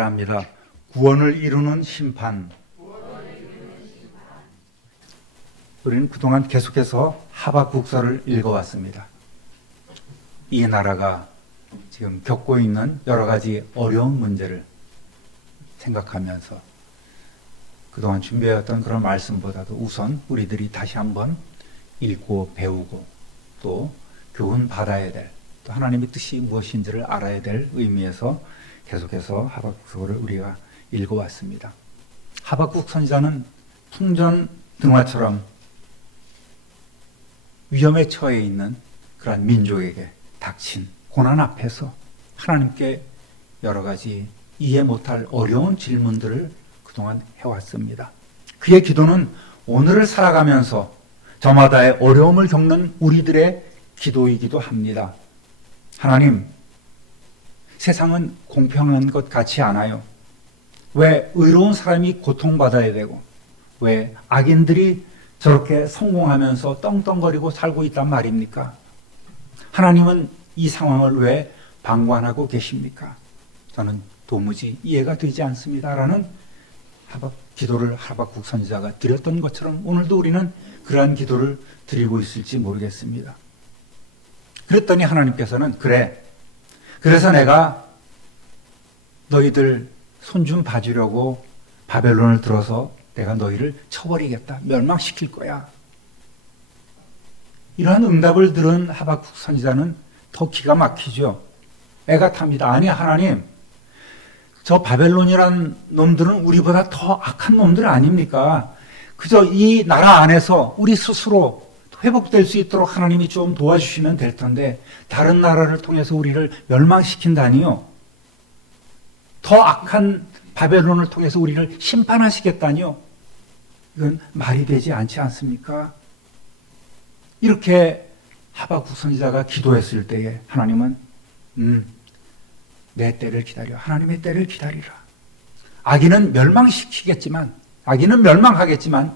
합니다. 구원을 이루는 심판. 우리는 그동안 계속해서 하박국서를 읽어왔습니다. 이 나라가 지금 겪고 있는 여러 가지 어려운 문제를 생각하면서 그동안 준비해왔던 그런 말씀보다도 우선 우리들이 다시 한번 읽고 배우고 또 교훈 받아야 될, 또 하나님의 뜻이 무엇인지를 알아야 될 의미에서 계속해서 하박국서를 우리가 읽어왔습니다. 하박국 선지자는 풍전등화처럼 위험에 처해 있는 그러한 민족에게 닥친 고난 앞에서 하나님께 여러 가지 이해 못할 어려운 질문들을 그동안 해왔습니다. 그의 기도는 오늘을 살아가면서 저마다의 어려움을 겪는 우리들의 기도이기도 합니다. 하나님, 세상은 공평한 것 같지 않아요. 왜 의로운 사람이 고통받아야 되고 왜 악인들이 저렇게 성공하면서 떵떵거리고 살고 있단 말입니까? 하나님은 이 상황을 왜 방관하고 계십니까? 저는 도무지 이해가 되지 않습니다. 라는 기도를 하박국 선지자가 드렸던 것처럼 오늘도 우리는 그러한 기도를 드리고 있을지 모르겠습니다. 그랬더니 하나님께서는 그래서 내가 너희들 손 좀 봐주려고 바벨론을 들어서 내가 너희를 쳐버리겠다. 멸망시킬 거야. 이러한 응답을 들은 하박국 선지자는 더 기가 막히죠. 애가 탑니다. 아니 하나님, 저 바벨론이란 놈들은 우리보다 더 악한 놈들 아닙니까? 그저 이 나라 안에서 우리 스스로 회복될 수 있도록 하나님이 좀 도와주시면 될 텐데 다른 나라를 통해서 우리를 멸망시킨다니요. 더 악한 바벨론을 통해서 우리를 심판하시겠다니요. 이건 말이 되지 않지 않습니까? 이렇게 하박국 선지자가 기도했을 때에 하나님은 내 때를 기다려. 하나님의 때를 기다리라. 악인은 멸망시키겠지만, 악인은 멸망하겠지만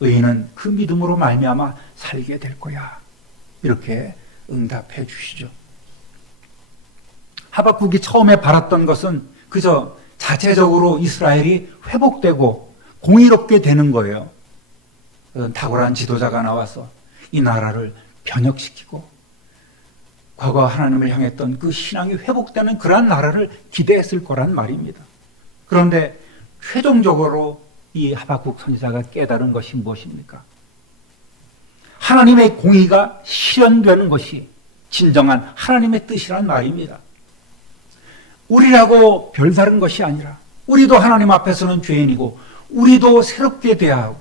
의인은 그 믿음으로 말미암아 살게 될 거야. 이렇게 응답해 주시죠. 하박국이 처음에 바랐던 것은 그저 자체적으로 이스라엘이 회복되고 공의롭게 되는 거예요. 탁월한 지도자가 나와서 이 나라를 변혁시키고 과거 하나님을 향했던 그 신앙이 회복되는 그러한 나라를 기대했을 거란 말입니다. 그런데 최종적으로 이 하박국 선지자가 깨달은 것이 무엇입니까? 하나님의 공의가 실현되는 것이 진정한 하나님의 뜻이란 말입니다. 우리라고 별다른 것이 아니라 우리도 하나님 앞에서는 죄인이고 우리도 새롭게 돼야 하고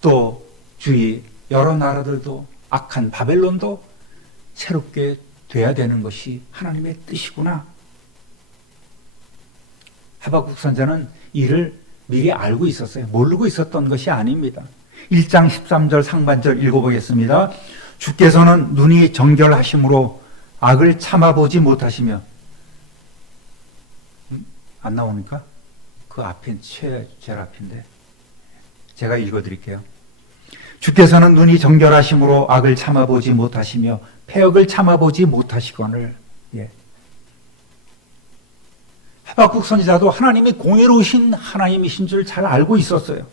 또 주위 여러 나라들도 악한 바벨론도 새롭게 돼야 되는 것이 하나님의 뜻이구나. 하박국 선지자는 이를 미리 알고 있었어요. 모르고 있었던 것이 아닙니다. 1장 13절 상반절 읽어보겠습니다. 주께서는 눈이 정결하심으로 악을 참아보지 못하시며 안 나옵니까? 그 앞엔 제일 앞인데 제가 읽어드릴게요. 주께서는 눈이 정결하심으로 악을 참아보지 못하시며 패역을 참아보지 못하시거늘. 하박국 선지자도 하나님이 공의로우신 하나님이신 줄 잘 알고 있었어요.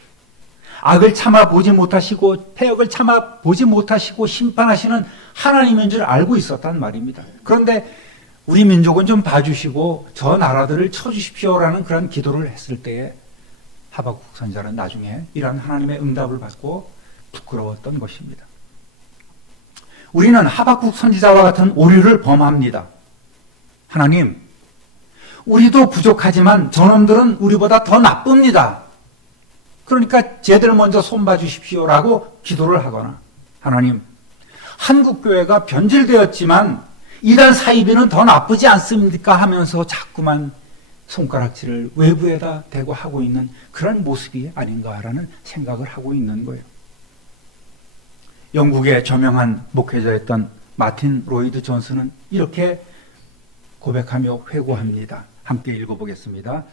악을 참아보지 못하시고 패역을 참아보지 못하시고 심판하시는 하나님인 줄 알고 있었단 말입니다. 그런데 우리 민족은 좀 봐주시고 저 나라들을 쳐주십시오라는 그런 기도를 했을 때에 하박국 선지자는 나중에 이런 하나님의 응답을 받고 부끄러웠던 것입니다. 우리는 하박국 선지자와 같은 오류를 범합니다. 하나님, 우리도 부족하지만 저놈들은 우리보다 더 나쁩니다. 그러니까 쟤들 먼저 손봐 주십시오라고 기도를 하거나, 하나님, 한국교회가 변질되었지만 이단 사이비는 더 나쁘지 않습니까? 하면서 자꾸만 손가락질을 외부에다 대고 하고 있는 그런 모습이 아닌가라는 생각을 하고 있는 거예요. 영국의 저명한 목회자였던 마틴 로이드 존슨은 이렇게 고백하며 회고합니다. 함께 읽어보겠습니다.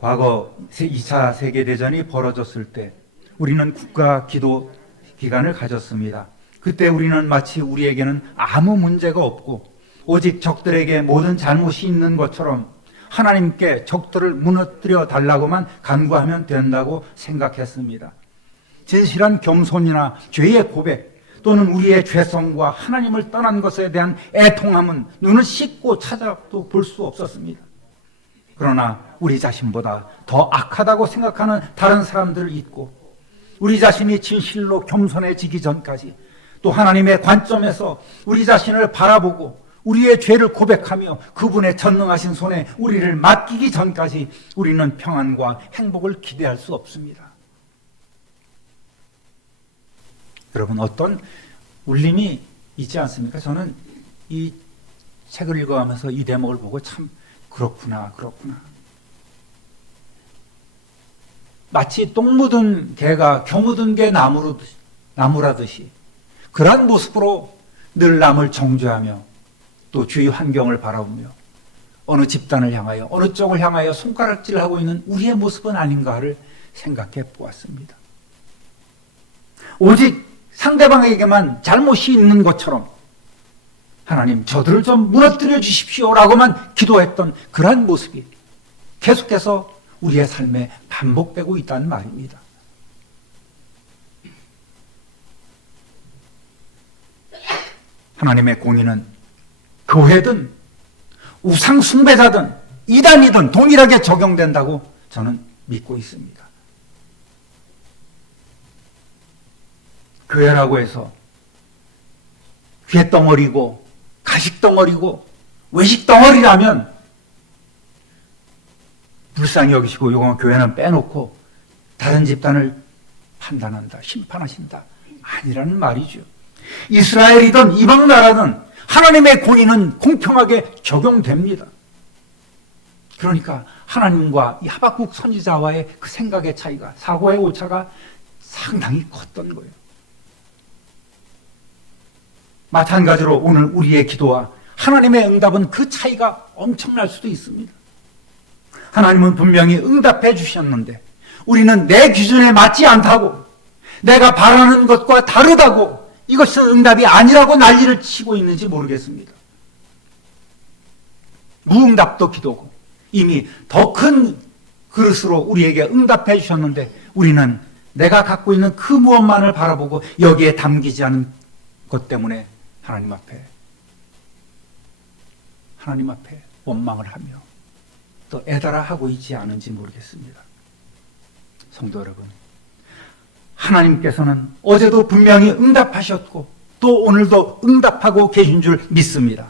과거 2차 세계대전이 벌어졌을 때 우리는 국가 기도 기간을 가졌습니다. 그때 우리는 마치 우리에게는 아무 문제가 없고 오직 적들에게 모든 잘못이 있는 것처럼 하나님께 적들을 무너뜨려 달라고만 간구하면 된다고 생각했습니다. 진실한 겸손이나 죄의 고백 또는 우리의 죄성과 하나님을 떠난 것에 대한 애통함은 눈을 씻고 찾아도 볼 수 없었습니다. 그러나 우리 자신보다 더 악하다고 생각하는 다른 사람들을 잊고 우리 자신이 진실로 겸손해지기 전까지 또 하나님의 관점에서 우리 자신을 바라보고 우리의 죄를 고백하며 그분의 전능하신 손에 우리를 맡기기 전까지 우리는 평안과 행복을 기대할 수 없습니다. 여러분, 어떤 울림이 있지 않습니까? 저는 이 책을 읽어가면서 이 대목을 보고 참 그렇구나. 마치 똥 묻은 개가 겨 묻은 개 나무라듯이 그러한 모습으로 늘 남을 정죄하며 또 주위 환경을 바라보며 어느 집단을 향하여 어느 쪽을 향하여 손가락질하고 있는 우리의 모습은 아닌가를 생각해 보았습니다. 오직 상대방에게만 잘못이 있는 것처럼 하나님 저들을 좀 무너뜨려 주십시오라고만 기도했던 그러한 모습이 계속해서 우리의 삶에 반복되고 있다는 말입니다. 하나님의 공의는 교회든 우상 숭배자든 이단이든 동일하게 적용된다고 저는 믿고 있습니다. 교회라고 해서 쇳덩어리고 가식덩어리고 외식덩어리라면 불쌍히 여기시고 요건 교회는 빼놓고 다른 집단을 판단한다, 심판하신다 아니라는 말이죠. 이스라엘이든 이방 나라든 하나님의 공의는 공평하게 적용됩니다. 그러니까 하나님과 이 하박국 선지자와의 그 생각의 차이가, 사고의 오차가 상당히 컸던 거예요. 마찬가지로 오늘 우리의 기도와 하나님의 응답은 그 차이가 엄청날 수도 있습니다. 하나님은 분명히 응답해 주셨는데 우리는 내 기준에 맞지 않다고, 내가 바라는 것과 다르다고, 이것은 응답이 아니라고 난리를 치고 있는지 모르겠습니다. 무응답도 기도고 이미 더 큰 그릇으로 우리에게 응답해 주셨는데 우리는 내가 갖고 있는 그 무엇만을 바라보고 여기에 담기지 않은 것 때문에 하나님 앞에 원망을 하며 또 애달아 하고 있지 않은지 모르겠습니다. 성도 여러분, 하나님께서는 어제도 분명히 응답하셨고 또 오늘도 응답하고 계신 줄 믿습니다.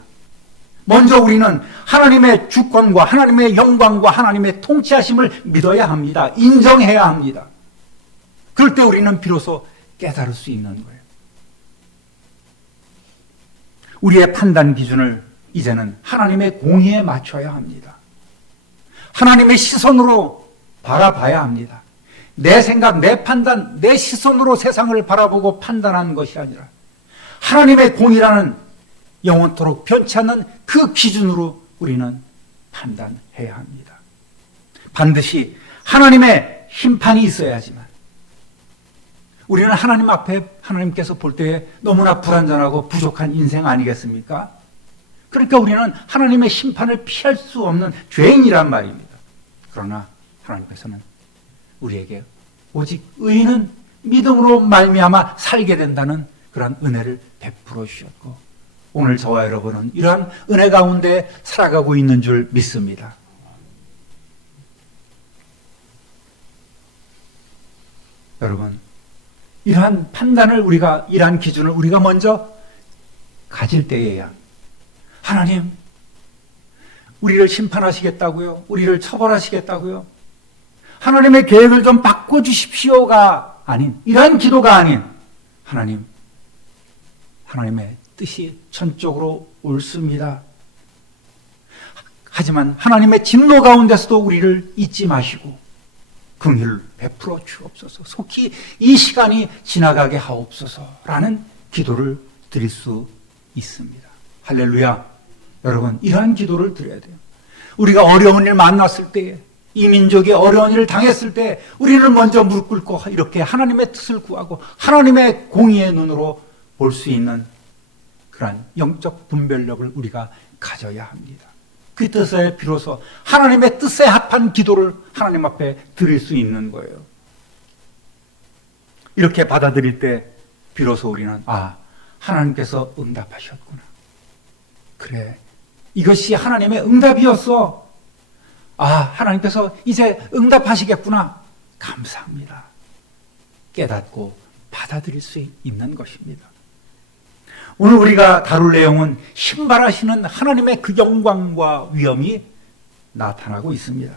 먼저 우리는 하나님의 주권과 하나님의 영광과 하나님의 통치하심을 믿어야 합니다. 인정해야 합니다. 그럴 때 우리는 비로소 깨달을 수 있는 거예요. 우리의 판단 기준을 이제는 하나님의 공의에 맞춰야 합니다. 하나님의 시선으로 바라봐야 합니다. 내 생각, 내 판단, 내 시선으로 세상을 바라보고 판단하는 것이 아니라 하나님의 공의라는 영원토록 변치 않는 그 기준으로 우리는 판단해야 합니다. 반드시 하나님의 심판이 있어야지만 우리는 하나님 앞에 하나님께서 볼 때에 너무나 불완전하고 부족한 인생 아니겠습니까? 그러니까 우리는 하나님의 심판을 피할 수 없는 죄인이란 말입니다. 그러나 하나님께서는 우리에게 오직 의인은 믿음으로 말미암아 살게 된다는 그런 은혜를 베풀어 주셨고 오늘 저와 여러분은 이러한 은혜 가운데 살아가고 있는 줄 믿습니다. 여러분, 이러한 판단을 이러한 기준을 우리가 먼저 가질 때에야 하나님, 우리를 심판하시겠다고요? 우리를 처벌하시겠다고요? 하나님의 계획을 좀 바꿔주십시오가 아닌, 이러한 기도가 아닌, 하나님의 뜻이 전적으로 옳습니다. 하지만 하나님의 진노 가운데서도 우리를 잊지 마시고 긍휼을 베풀어 주옵소서. 속히 이 시간이 지나가게 하옵소서라는 기도를 드릴 수 있습니다. 할렐루야. 여러분, 이러한 기도를 드려야 돼요. 우리가 어려운 일 만났을 때에, 이 민족이 어려운 일을 당했을 때 우리는 먼저 무릎 꿇고 이렇게 하나님의 뜻을 구하고 하나님의 공의의 눈으로 볼 수 있는 그러한 영적 분별력을 우리가 가져야 합니다. 그 뜻에 비로소 하나님의 뜻에 합한 기도를 하나님 앞에 드릴 수 있는 거예요. 이렇게 받아들일 때 비로소 우리는 하나님께서 응답하셨구나. 그래, 이것이 하나님의 응답이었어. 하나님께서 이제 응답하시겠구나. 감사합니다. 깨닫고 받아들일 수 있는 것입니다. 오늘 우리가 다룰 내용은 신발하시는 하나님의 그 영광과 위엄이 나타나고 있습니다.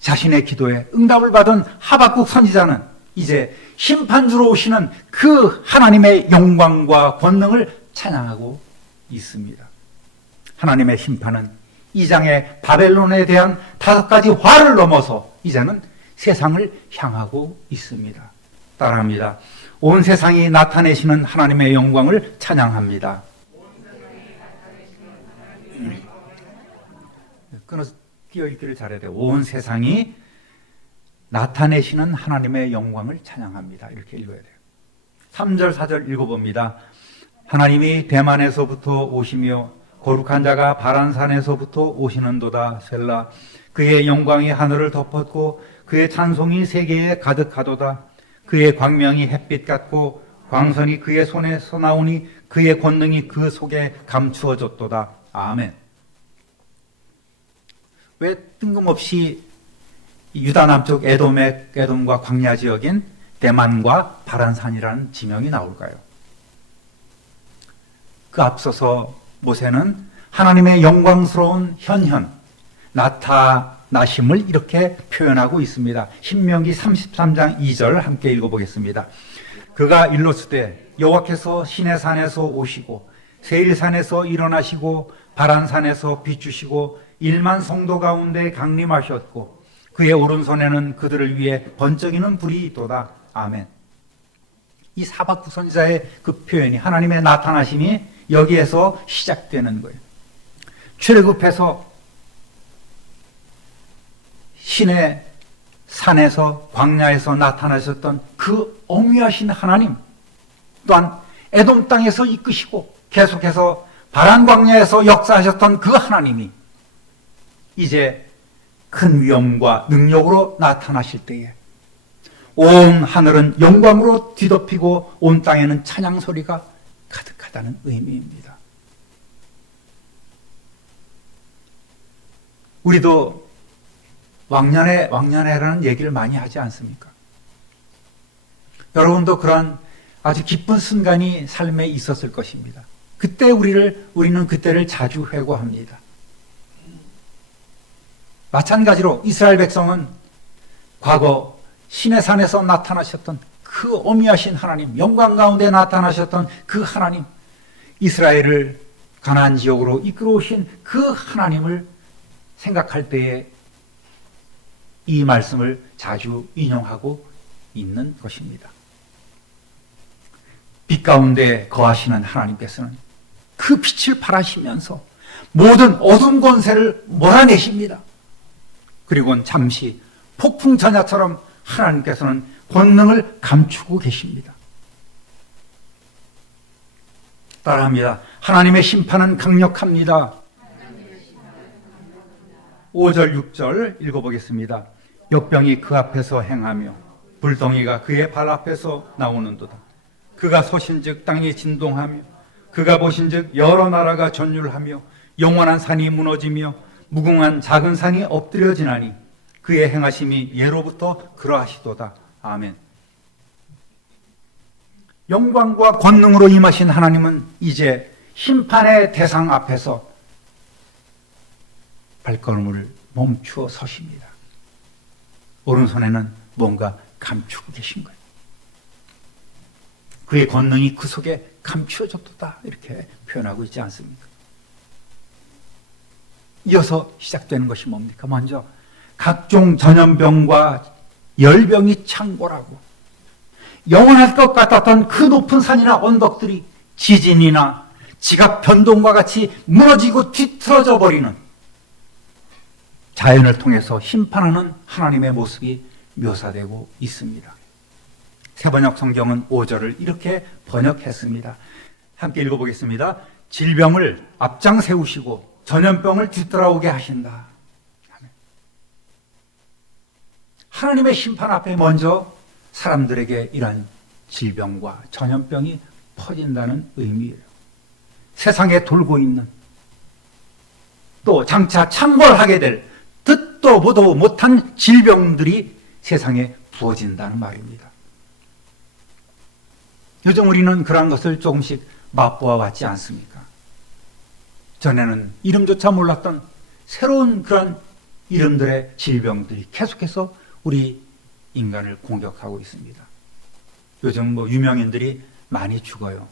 자신의 기도에 응답을 받은 하박국 선지자는 이제 심판주로 오시는 그 하나님의 영광과 권능을 찬양하고 있습니다. 하나님의 심판은 이 장의 바벨론에 대한 5가지 화를 넘어서 이제는 세상을 향하고 있습니다. 따라합니다. 온 세상이 나타내시는 하나님의 영광을 찬양합니다. 끊어서 띄어읽기를 잘해야 돼요. 온 세상이 나타내시는 하나님의 영광을 찬양합니다. 이렇게 읽어야 돼요. 3절 4절 읽어봅니다. 하나님이 대만에서부터 오시며 거룩한 자가 바란산에서부터 오시는도다. 셀라. 그의 영광이 하늘을 덮었고 그의 찬송이 세계에 가득하도다. 그의 광명이 햇빛 같고 광선이 그의 손에서 나오니 그의 권능이 그 속에 감추어졌도다. 아멘. 왜 뜬금없이 유다 남쪽 에돔과 광야 지역인 대만과 바란산이라는 지명이 나올까요? 그 앞서서 모세는 하나님의 영광스러운 현현, 나타나심을 이렇게 표현하고 있습니다. 신명기 33장 2절 함께 읽어보겠습니다. 그가 일러스되 여호와께서 시내산에서 오시고 세일산에서 일어나시고 바란산에서 비추시고 1만 성도 가운데 강림하셨고 그의 오른손에는 그들을 위해 번쩍이는 불이 있도다. 아멘. 이 하박국 선지자의 그 표현이 하나님의 나타나심이 여기에서 시작되는 거예요. 출애굽해서 신의 산에서 광야에서 나타나셨던 그 어미하신 하나님, 또한 에돔 땅에서 이끄시고 계속해서 바란 광야에서 역사하셨던 그 하나님이 이제 큰 위엄과 능력으로 나타나실 때에 온 하늘은 영광으로 뒤덮이고 온 땅에는 찬양 소리가 가득하다는 의미입니다. 우리도 왕년에라는 얘기를 많이 하지 않습니까? 여러분도 그런 아주 기쁜 순간이 삶에 있었을 것입니다. 그때 우리는 그때를 자주 회고합니다. 마찬가지로 이스라엘 백성은 과거 시내산에서 나타나셨던 그 어미하신 하나님, 영광 가운데 나타나셨던 그 하나님, 이스라엘을 가나안 지역으로 이끌어오신 그 하나님을 생각할 때에 이 말씀을 자주 인용하고 있는 것입니다. 빛 가운데 거하시는 하나님께서는 그 빛을 발하시면서 모든 어둠 권세를 몰아내십니다. 그리고는 잠시 폭풍 전야처럼 하나님께서는 권능을 감추고 계십니다. 따라합니다. 하나님의 심판은 강력합니다. 5절 6절 읽어보겠습니다. 역병이 그 앞에서 행하며 불덩이가 그의 발 앞에서 나오는도다. 그가 서신즉 땅이 진동하며 그가 보신즉 여러 나라가 전율하며 영원한 산이 무너지며 무궁한 작은 산이 엎드려지나니 그의 행하심이 예로부터 그러하시도다. 아멘. 영광과 권능으로 임하신 하나님은 이제 심판의 대상 앞에서 발걸음을 멈추어 서십니다. 오른손에는 뭔가 감추고 계신 거예요. 그의 권능이 그 속에 감추어졌도다 이렇게 표현하고 있지 않습니까? 이어서 시작되는 것이 뭡니까? 먼저 각종 전염병과 열병이 창궐하고 영원할 것 같았던 그 높은 산이나 언덕들이 지진이나 지각 변동과 같이 무너지고 뒤틀어져 버리는 자연을 통해서 심판하는 하나님의 모습이 묘사되고 있습니다. 새번역 성경은 5절을 이렇게 번역했습니다. 함께 읽어보겠습니다. 질병을 앞장 세우시고 전염병을 뒤돌아오게 하신다. 하나님의 심판 앞에 먼저 사람들에게 이러한 질병과 전염병이 퍼진다는 의미예요. 세상에 돌고 있는, 또 장차 창궐하게 될 듣도 보도 못한 질병들이 세상에 부어진다는 말입니다. 요즘 우리는 그러한 것을 조금씩 맛보아 왔지 않습니까? 전에는 이름조차 몰랐던 새로운 그런 이름들의 질병들이 계속해서 우리 인간을 공격하고 있습니다. 요즘 유명인들이 많이 죽어요.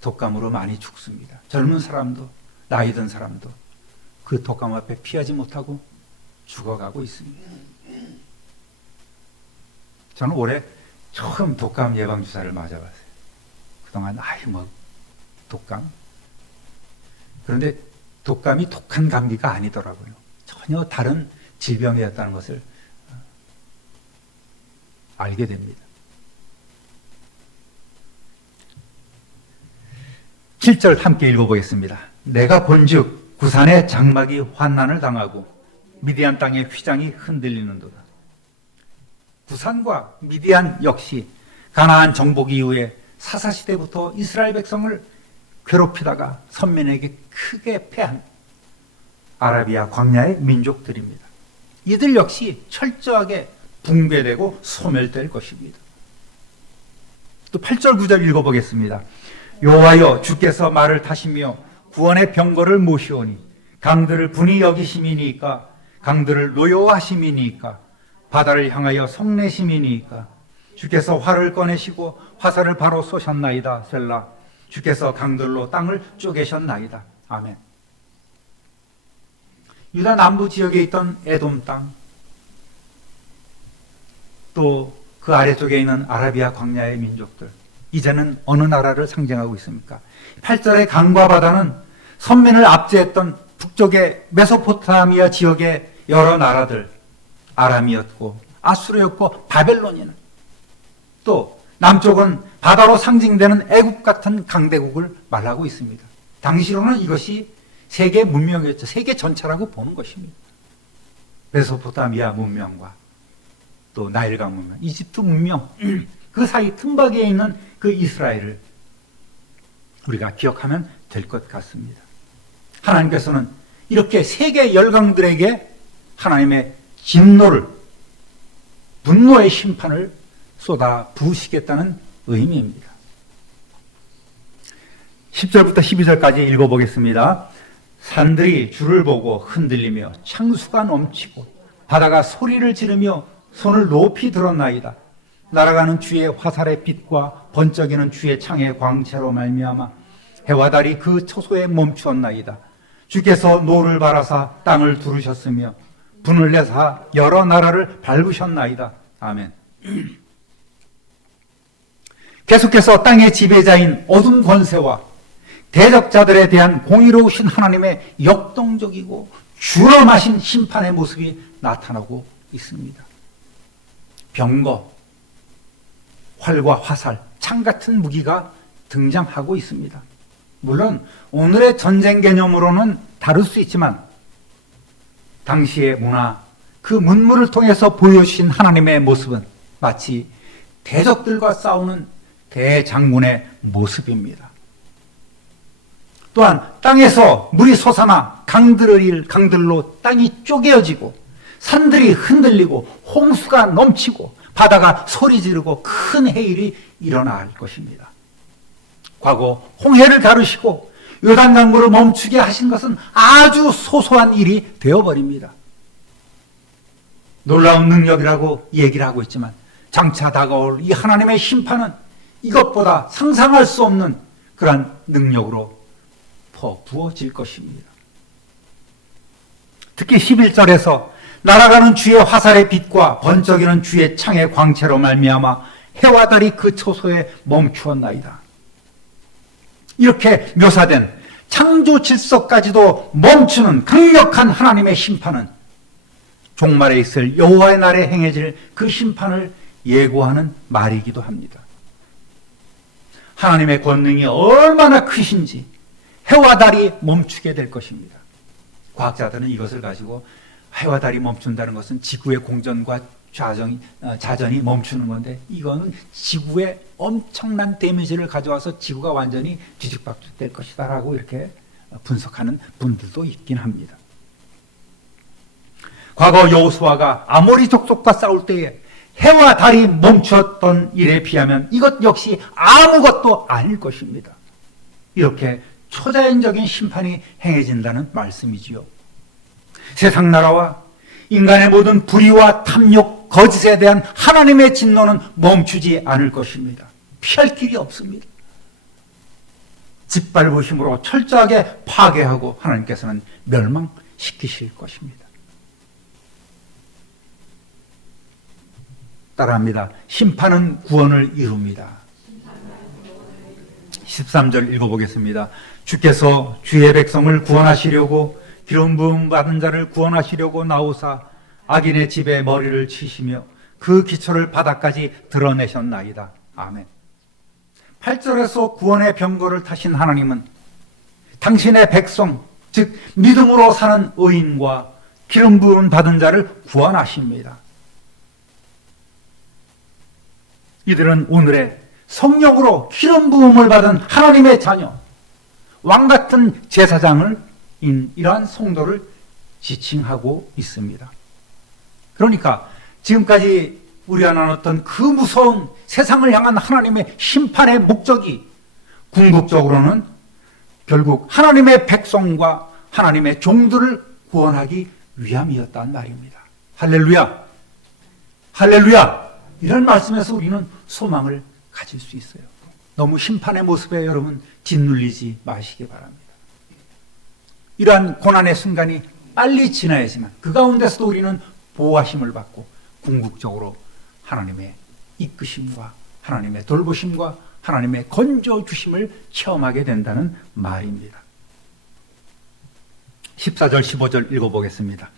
독감으로 많이 죽습니다. 젊은 사람도, 나이 든 사람도 그 독감 앞에 피하지 못하고 죽어가고 있습니다. 저는 올해 처음 독감 예방주사를 맞아봤어요. 그동안 독감. 그런데 독감이 독한 감기가 아니더라고요. 전혀 다른 질병이었다는 것을 알게 됩니다. 7절 함께 읽어보겠습니다. 내가 본즉 구산의 장막이 환난을 당하고 미디안 땅의 휘장이 흔들리는도다. 구산과 미디안 역시 가나안 정복 이후에 사사시대부터 이스라엘 백성을 괴롭히다가 선민에게 크게 패한 아라비아 광야의 민족들입니다. 이들 역시 철저하게 붕괴되고 소멸될 것입니다. 또 8절 9절 읽어보겠습니다. 여호와여 주께서 말을 타시며 구원의 병거를 모시오니 강들을 분이 여기심이니까 강들을 노여워하심이니까 바다를 향하여 성내심이니까 주께서 활을 꺼내시고 화살을 바로 쏘셨나이다. 셀라. 주께서 강들로 땅을 쪼개셨나이다. 아멘. 유다 남부 지역에 있던 에돔 땅, 또 그 아래쪽에 있는 아라비아 광야의 민족들, 이제는 어느 나라를 상징하고 있습니까? 8절의 강과 바다는 선민을 압제했던 북쪽의 메소포타미아 지역의 여러 나라들, 아람이었고 아수르였고 바벨론이는, 또 남쪽은 바다로 상징되는 애국 같은 강대국을 말하고 있습니다. 당시로는 이것이 세계 문명이었죠. 세계 전체라고 보는 것입니다. 메소포타미아 문명과 또 나일강 문명, 이집트 문명, 그 사이 틈바구니에 있는 그 이스라엘을 우리가 기억하면 될 것 같습니다. 하나님께서는 이렇게 세계 열강들에게 하나님의 진노를, 분노의 심판을 쏟아 부으시겠다는 의미입니다. 10절부터 12절까지 읽어보겠습니다. 산들이 주를 보고 흔들리며 창수가 넘치고 바다가 소리를 지르며 손을 높이 들었나이다. 날아가는 주의 화살의 빛과 번쩍이는 주의 창의 광채로 말미암아 해와 달이 그 초소에 멈추었나이다. 주께서 노를 바라사 땅을 두르셨으며 분을 내사 여러 나라를 밟으셨나이다. 아멘. 계속해서 땅의 지배자인 어둠 권세와 대적자들에 대한 공의로우신 하나님의 역동적이고 줄어마신 심판의 모습이 나타나고 있습니다. 병거, 활과 화살, 창 같은 무기가 등장하고 있습니다. 물론 오늘의 전쟁 개념으로는 다를 수 있지만 당시의 문화, 그 문물을 통해서 보여주신 하나님의 모습은 마치 대적들과 싸우는 대장군의 모습입니다. 또한 땅에서 물이 솟아나 강들로 땅이 쪼개어지고 산들이 흔들리고 홍수가 넘치고 바다가 소리 지르고 큰 해일이 일어날 것입니다. 과거 홍해를 가르시고 요단강물을 멈추게 하신 것은 아주 소소한 일이 되어버립니다. 놀라운 능력이라고 얘기를 하고 있지만 장차 다가올 이 하나님의 심판은 이것보다 상상할 수 없는 그러한 능력으로 부어질 것입니다. 특히 11절에서 날아가는 주의 화살의 빛과 번쩍이는 주의 창의 광채로 말미암아 해와 달이 그 초소에 멈추었나이다. 이렇게 묘사된 창조 질서까지도 멈추는 강력한 하나님의 심판은 종말에 있을 여호와의 날에 행해질 그 심판을 예고하는 말이기도 합니다. 하나님의 권능이 얼마나 크신지 해와 달이 멈추게 될 것입니다. 과학자들은 이것을 가지고 해와 달이 멈춘다는 것은 지구의 공전과 자전이 멈추는 건데, 이거는 지구에 엄청난 데미지를 가져와서 지구가 완전히 뒤죽박죽될 것이다 라고 이렇게 분석하는 분들도 있긴 합니다. 과거 여호수아가 아모리 족속과 싸울 때에 해와 달이 멈췄던 일에 비하면 이것 역시 아무것도 아닐 것입니다. 이렇게 초자연적인 심판이 행해진다는 말씀이지요. 세상 나라와 인간의 모든 불의와 탐욕, 거짓에 대한 하나님의 진노는 멈추지 않을 것입니다. 피할 길이 없습니다. 짓밟으심으로 철저하게 파괴하고 하나님께서는 멸망시키실 것입니다. 따라합니다. 심판은 구원을 이룹니다. 13절 읽어보겠습니다. 주께서 주의 백성을 구원하시려고 기름 부음 받은 자를 구원하시려고 나오사 악인의 집에 머리를 치시며 그 기초를 바닥까지 드러내셨나이다. 아멘. 8절에서 구원의 병거를 타신 하나님은 당신의 백성, 즉 믿음으로 사는 의인과 기름 부음 받은 자를 구원하십니다. 이들은 오늘의 성령으로 기름 부음을 받은 하나님의 자녀, 왕같은 제사장을 이러한 성도를 지칭하고 있습니다. 그러니까 지금까지 우리가 나눴던 그 무서운 세상을 향한 하나님의 심판의 목적이 궁극적으로는 결국 하나님의 백성과 하나님의 종들을 구원하기 위함이었단 말입니다. 할렐루야! 할렐루야! 이런 말씀에서 우리는 소망을 가질 수 있어요. 너무 심판의 모습에 여러분 짓눌리지 마시기 바랍니다. 이러한 고난의 순간이 빨리 지나야지만 그 가운데서도 우리는 보호하심을 받고 궁극적으로 하나님의 이끄심과 하나님의 돌보심과 하나님의 건져주심을 체험하게 된다는 말입니다. 14절 15절 읽어보겠습니다.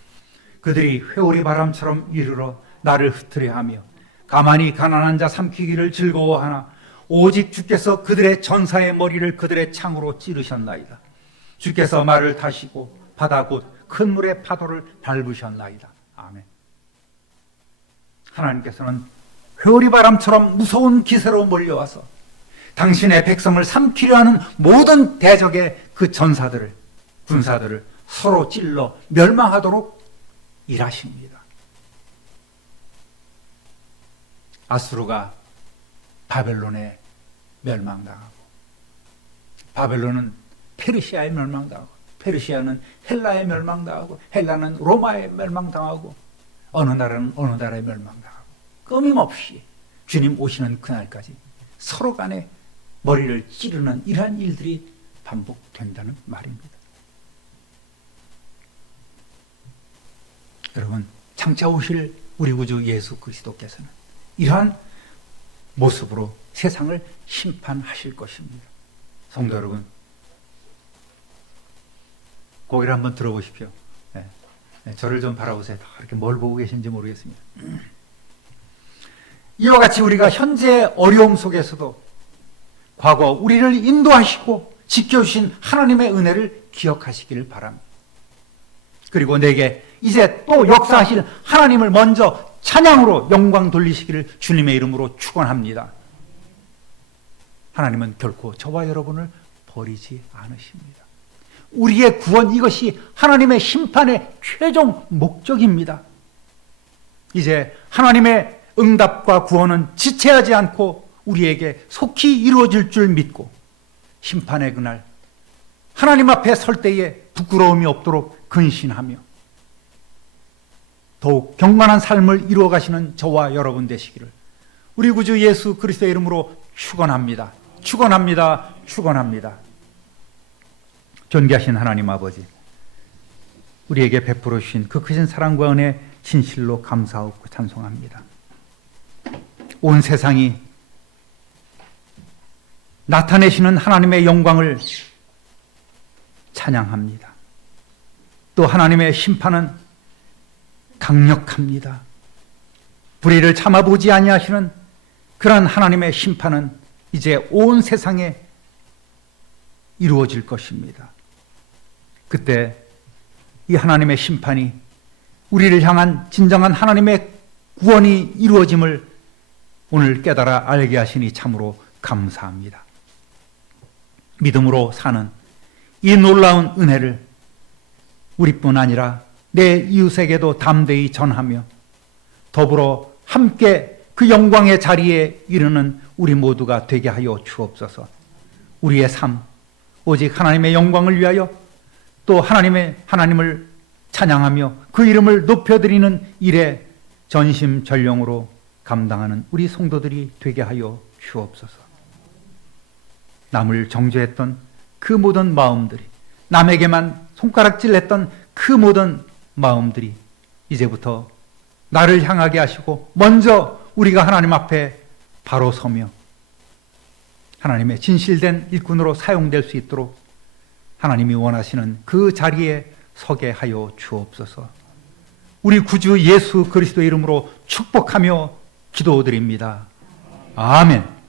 그들이 회오리 바람처럼 이르러 나를 흩으려 하며 가만히 가난한 자 삼키기를 즐거워하나 오직 주께서 그들의 전사의 머리를 그들의 창으로 찌르셨나이다. 주께서 말을 타시고 바다 곧 큰 물의 파도를 밟으셨나이다. 아멘. 하나님께서는 회오리 바람처럼 무서운 기세로 몰려와서 당신의 백성을 삼키려 하는 모든 대적의 그 전사들을, 군사들을 서로 찔러 멸망하도록 일하십니다. 아수르가 바벨론에 멸망당하고, 바벨론은 페르시아에 멸망당하고, 페르시아는 헬라에 멸망당하고, 헬라는 로마에 멸망당하고, 어느 나라는 어느 나라에 멸망당하고, 끊임없이 주님 오시는 그날까지 서로 간에 머리를 찌르는 이러한 일들이 반복된다는 말입니다. 여러분, 장차 오실 우리 구주 예수 그리스도께서는 이러한 모습으로 세상을 심판하실 것입니다. 성도 여러분, 고개를 한번 들어보십시오. 네. 네, 저를 좀 바라보세요. 이렇게 뭘 보고 계신지 모르겠습니다. 이와 같이 우리가 현재 어려움 속에서도 과거 우리를 인도하시고 지켜주신 하나님의 은혜를 기억하시기를 바랍니다. 그리고 내게 이제 또 역사하실 하나님을 먼저 찬양으로 영광 돌리시기를 주님의 이름으로 축원합니다. 하나님은 결코 저와 여러분을 버리지 않으십니다. 우리의 구원, 이것이 하나님의 심판의 최종 목적입니다. 이제 하나님의 응답과 구원은 지체하지 않고 우리에게 속히 이루어질 줄 믿고 심판의 그날 하나님 앞에 설 때에 부끄러움이 없도록 근신하며 더욱 경건한 삶을 이루어 가시는 저와 여러분 되시기를 우리 구주 예수 그리스도의 이름으로 축원합니다. 축원합니다. 축원합니다. 존귀하신 하나님 아버지, 우리에게 베풀어 주신 그 크신 사랑과 은혜 진실로 감사하고 찬송합니다. 온 세상이 나타내시는 하나님의 영광을 찬양합니다. 또 하나님의 심판은 강력합니다. 불의를 참아보지 아니하시는 그런 하나님의 심판은 이제 온 세상에 이루어질 것입니다. 그때 이 하나님의 심판이 우리를 향한 진정한 하나님의 구원이 이루어짐을 오늘 깨달아 알게 하시니 참으로 감사합니다. 믿음으로 사는 이 놀라운 은혜를 우리뿐 아니라 내 이웃에게도 담대히 전하며 더불어 함께 그 영광의 자리에 이르는 우리 모두가 되게 하여 주옵소서. 우리의 삶 오직 하나님의 영광을 위하여 또 하나님을 찬양하며 그 이름을 높여드리는 일에 전심전령으로 감당하는 우리 성도들이 되게 하여 주옵소서. 남을 정죄했던 그 모든 마음들이, 남에게만 손가락질했던 그 모든 마음들이 이제부터 나를 향하게 하시고 먼저 우리가 하나님 앞에 바로 서며 하나님의 진실된 일꾼으로 사용될 수 있도록 하나님이 원하시는 그 자리에 서게 하여 주옵소서. 우리 구주 예수 그리스도의 이름으로 축복하며 기도드립니다. 아멘.